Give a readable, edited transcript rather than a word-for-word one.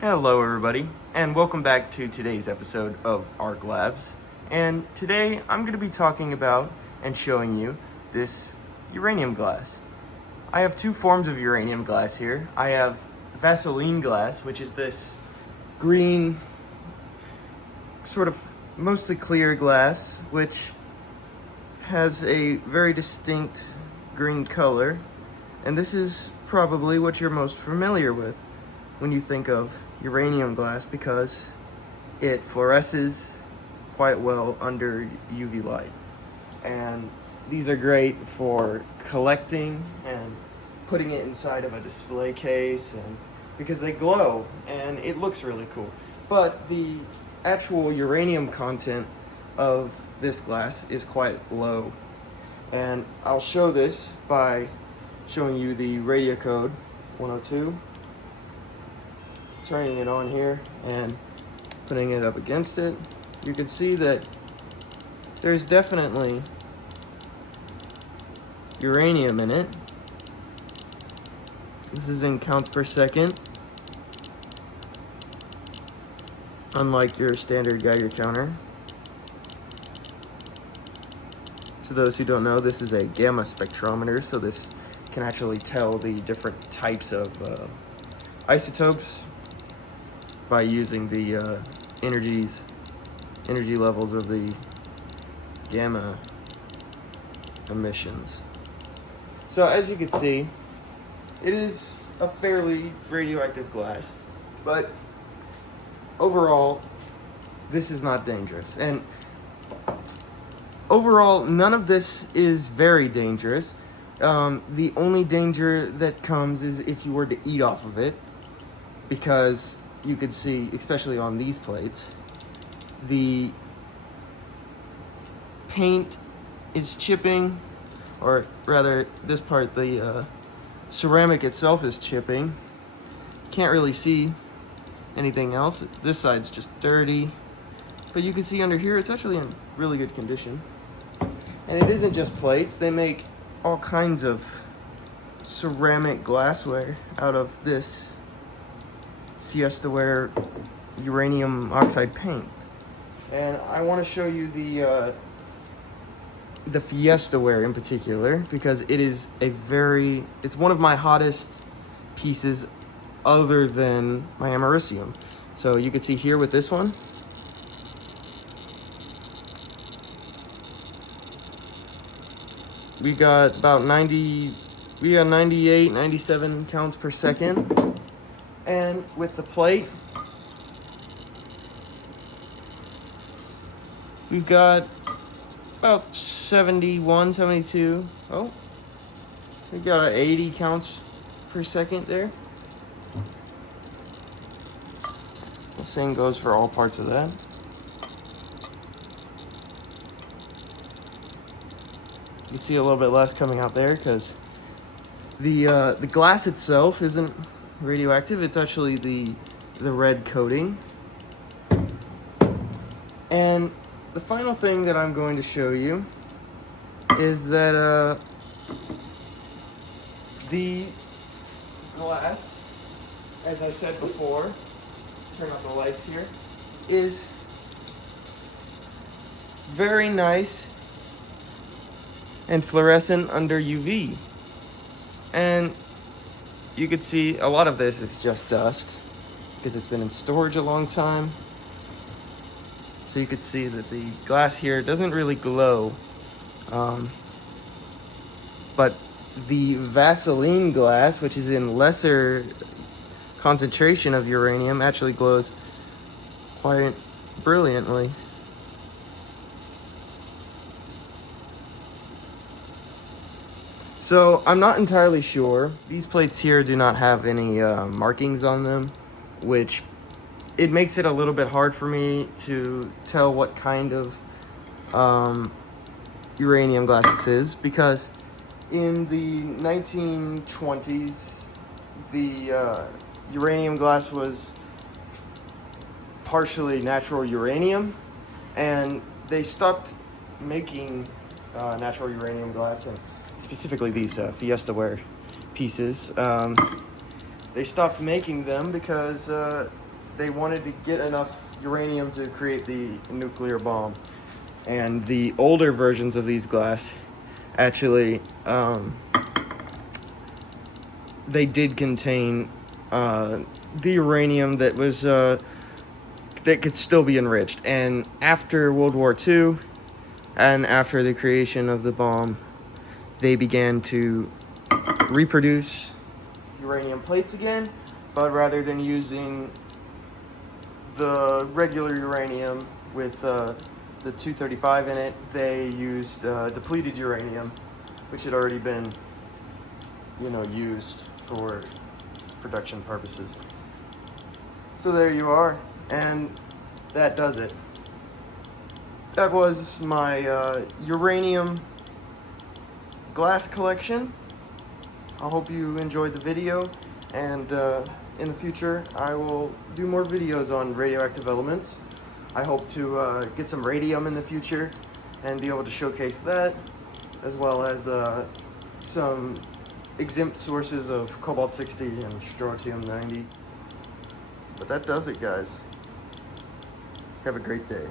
Hello everybody, and welcome back to today's episode of Arc Labs. And today I'm going to be talking about and showing you this uranium glass. I have two forms of uranium glass here. I have Vaseline glass, which is this green, sort of mostly clear glass, which has a very distinct green color. And this is probably what you're most familiar with when you think of uranium glass, because it fluoresces quite well under UV light. And these are great for collecting and putting it inside of a display case, and because they glow and it looks really cool. But the actual uranium content of this glass is quite low. And I'll show this by showing you the radio code 102, turning it on here and putting it up against it. You can see that there's definitely uranium in it. This is in counts per second, unlike your standard Geiger counter. To those who don't know, this is a gamma spectrometer, so this can actually tell the different types of isotopes by using the energy levels of the gamma emissions. So as you can see, it is a fairly radioactive glass, but overall, this is not dangerous. And overall, none of this is very dangerous. The only danger that comes is if you were to eat off of it, because you could see, especially on these plates, the paint is chipping, or rather, this part, the ceramic itself is chipping. You can't really see anything else. This side's just dirty, but you can see under here it's actually in really good condition. And it isn't just plates, they make all kinds of ceramic glassware out of this Fiestaware uranium oxide paint. And I want to show you the Fiestaware in particular, because it is it's one of my hottest pieces other than my americium. So you can see here with this one, we got about 98, 97 counts per second. And with the plate, we've got about 71, 72. Oh, we got 80 counts per second there. The same goes for all parts of that. You can see a little bit less coming out there because the glass itself isn't radioactive. It's actually the red coating. And the final thing that I'm going to show you is that the glass, as I said before, turn on the lights here, is very nice and fluorescent under UV. And you could see a lot of this is just dust because it's been in storage a long time. So you could see that the glass here doesn't really glow. But the Vaseline glass, which is in lesser concentration of uranium, actually glows quite brilliantly. So I'm not entirely sure. These plates here do not have any markings on them, which it makes it a little bit hard for me to tell what kind of uranium glass this is, because in the 1920s, the uranium glass was partially natural uranium, and they stopped making natural uranium glass, and specifically these Fiestaware pieces. They stopped making them because they wanted to get enough uranium to create the nuclear bomb. And the older versions of these glass actually, they did contain the uranium that was that could still be enriched. And after World War II, and after the creation of the bomb, they began to reproduce uranium plates again, but rather than using the regular uranium with the 235 in it, they used depleted uranium, which had already been, used for production purposes. So there you are, and that does it. That was my uranium glass collection. I hope you enjoyed the video, and in the future I will do more videos on radioactive elements. I hope to get some radium in the future and be able to showcase that, as well as some exempt sources of cobalt-60 and strontium-90. But that does it, guys. Have a great day.